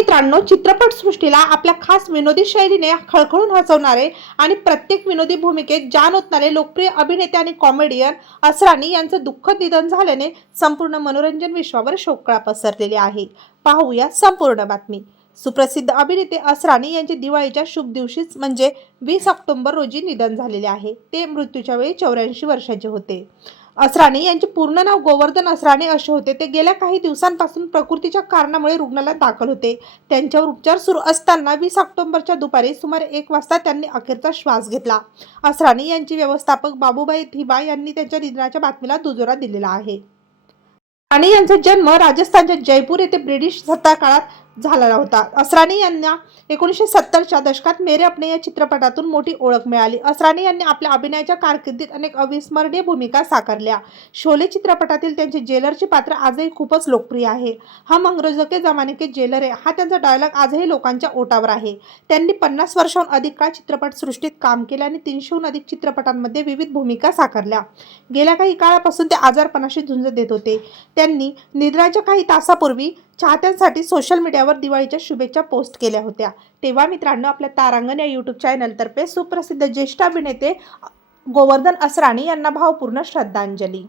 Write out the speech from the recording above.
मित्रांनो चित्रपटसृष्टीला आपल्या खास विनोदी शैलीने खळखळून हसवणारे आणि प्रत्येक विनोदी भूमिकेत जान ओतणारे लोकप्रिय अभिनेते आणि कॉमेडियन असरानी यांचं दुःखद निधन झाल्याने संपूर्ण मनोरंजन विश्वावर शोककळा पसरलेली आहे. पाहूया संपूर्ण बातमी. सुप्रसिद्ध अभिनेते असरानी यांचे दिवाळीच्या शुभ दिवशीच म्हणजे वीस ऑक्टोबर रोजी निधन झालेले आहे. ते मृत्यूच्या वेळी चौऱ्याऐंशी वर्षाचे होते. असराणे यांचे पूर्ण नाव गोवर्धन असराणे असे होते. ते गेल्या काही दिवसांपासून प्रकृतीच्या कारणामुळे रुग्णालयात दाखल होते. त्यांच्यावर उपचार सुरू असताना वीस ऑक्टोबरच्या दुपारी सुमारे एक वाजता त्यांनी अखेरचा श्वास घेतला. असराणे यांचे व्यवस्थापक बाबूबाई थिबा यांनी त्यांच्या निधनाच्या बातमीला दुजोरा दिलेला आहे. आणि यांचा जन्म राजस्थानच्या जयपूर येथे ब्रिटिश सत्ता काळात झालेला होता. असरानी यांना एकोणीसशे सत्तरच्या दशकात मेरे अपने या चित्रपटातून मोठी ओळख मिळाली. असरानी यांनी आपल्या अभिनयाच्या कारकिर्दीत अनेक अविस्मरणीय भूमिका साकारल्या. शोले चित्रपटातील त्यांचे जेलरचे पात्र आजही खूपच लोकप्रिय आहे. हम अंग्रेजों के जमाने के जेलर आहे हा त्यांचा डायलॉग आजही लोकांच्या ओटावर आहे. त्यांनी पन्नास वर्षाहून अधिक काळ चित्रपटसृष्टीत काम केले आणि तीनशेहून अधिक चित्रपटांमध्ये विविध भूमिका साकारल्या. गेल्या काही काळापासून ते आजारपणाशी झुंज देत होते. त्यांनी निद्राच्या काही तासापूर्वी चाहत्यांसाठी सोशल मीडियावर दिवाळीच्या शुभेच्छा पोस्ट केल्या होत्या. तेव्हा मित्रांनो आपल्या तारांगण या यूट्यूब चॅनलतर्फे सुप्रसिद्ध ज्येष्ठ अभिनेते गोवर्धन असराणी यांना भावपूर्ण श्रद्धांजली.